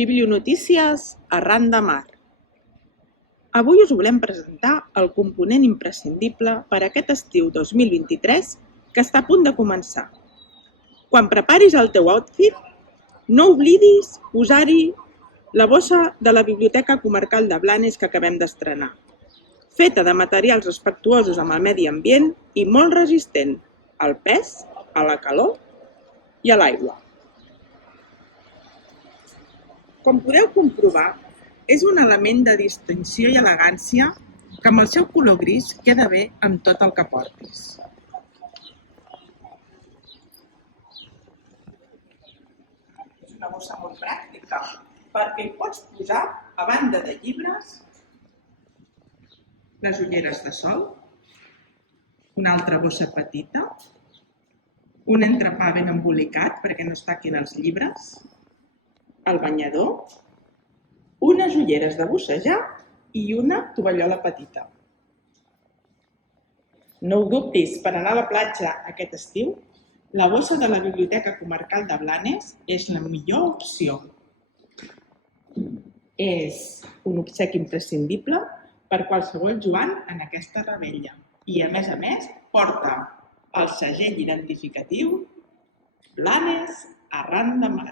Biblionotícies arran de mar. Avui us volem presentar el component imprescindible per a aquest estiu 2023 que està a punt de començar. Quan preparis el teu outfit, no oblidis posar-hi la bossa de la Biblioteca Comarcal de Blanes que acabem d'estrenar, feta de materials respectuosos amb el medi ambient i molt resistent al pes, a la calor i a l'aigua. Com podeu comprovar, és un element de distinció i elegància que amb el seu color gris queda bé amb tot el que portis. És una bossa molt pràctica perquè hi pots posar, a banda de llibres, les ulleres de sol, una altra bossa petita, un entrepà ben embolicat perquè no es taquin els llibres, el banyador, unes ulleres de bussejar i una tovallola petita. No ho dubtis, per anar a la platja aquest estiu, la bossa de la Biblioteca Comarcal de Blanes és la millor opció. És un obsequi imprescindible per qualsevol joan en aquesta revetlla i, a més, porta el segell identificatiu Blanes arran de mar.